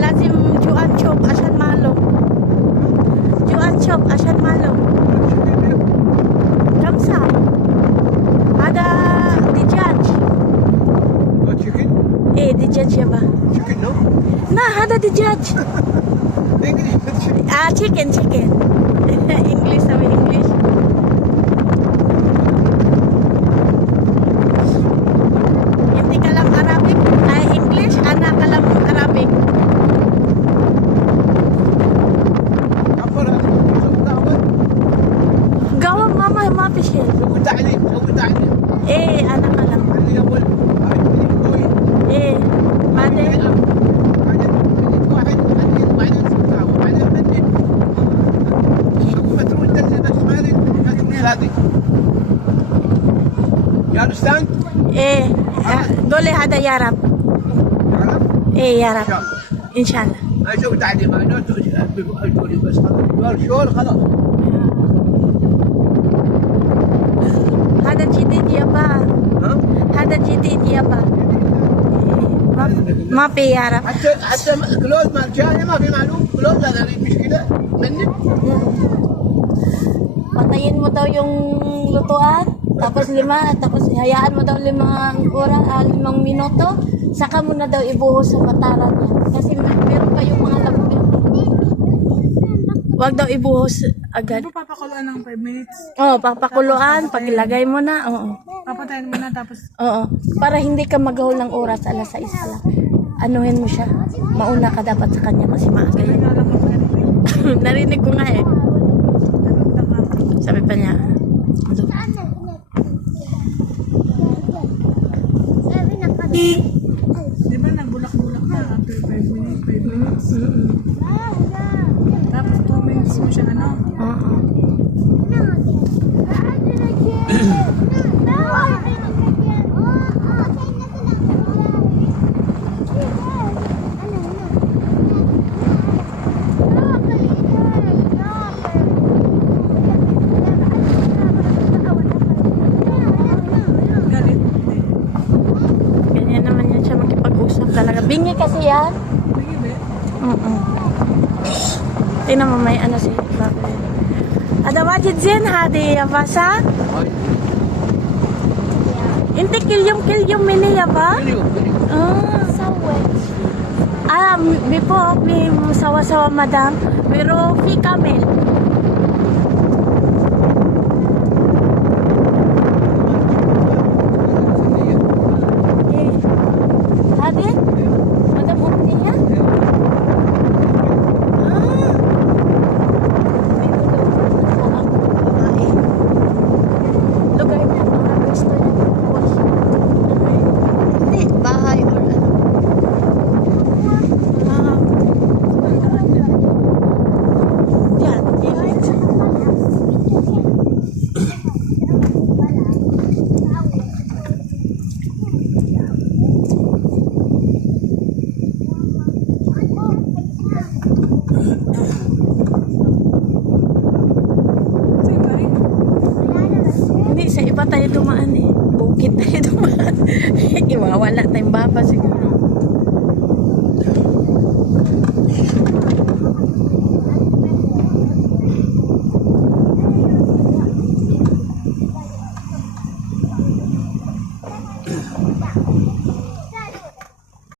لازم جوان شوب عشان معلوم. جوان شوب عشان معلوم. كم ساعة؟ هذا دجاج. chicken? ايه دجاج يابا. Chicken, no? لا هذا دجاج. English, chicken. chicken chicken. English sama English. Hindi ka lang Arabic, English, anak ka lang Arabic. عبر هذا سوي دعوة Gawa mama ما في شيء. سوي تعليم ايه انا ka lang. اللي اول هاي كوي ايه بعدين بعدين واحد بعدين دعوة بعدين بدي متروي دلي بس ما تبني هذه يا understand؟ ايه قولي هذا يا رب. عرفت؟ ايه يا ان رب شاء الله ان شاء الله. ما يسوي تعليم انا تقولي بس خلاص شغل خلاص هذا جديد يابا. ها؟ هذا جديد يابا. ما في يا رب. حتى كلوز مال جاي ما في معلوم كلوز هذا مشكلة منك Patayin mo daw yung lutuan, tapos hayaan mo daw 5 minuto, saka mo na daw ibuhos sa bataran niya. Kasi meron pa yung mga lamig. Huwag daw ibuhos agad. Di ba papakuluan ng 5 minutes? Oo, papakuluan, pagilagay mo na, oo. Papatayin mo na tapos Oo, para hindi ka maghahol ng oras, alas 6 pa lang. Anuhin mo siya, mauna ka dapat sa kanya kasi maaga yun. nalabas ka rin. Narinig ko nga eh. Sabi pa niya, Di ba nagbulak-bulak na after 5 minutes, 5 minutes. Tapos 2 minutes mo siya ano. oo. Galit. Ganyan naman yan siya makipag-usap talaga. Bingi kasi yan. Sige ba? Tingnan mo may ano si Babe. Ada wajid zin hadi ya basa? Inti kilyum mini ya ba? Before may sawa-sawa madam, pero fi kamel. Hadi? Madam umniya? Lugar niya, mga gusto niya. Hindi, bahay or ano. Yan, yan. Hindi, sa iba tayo dumaan eh. Bukit tayo dumaan. Iwawala tayong baba siguro.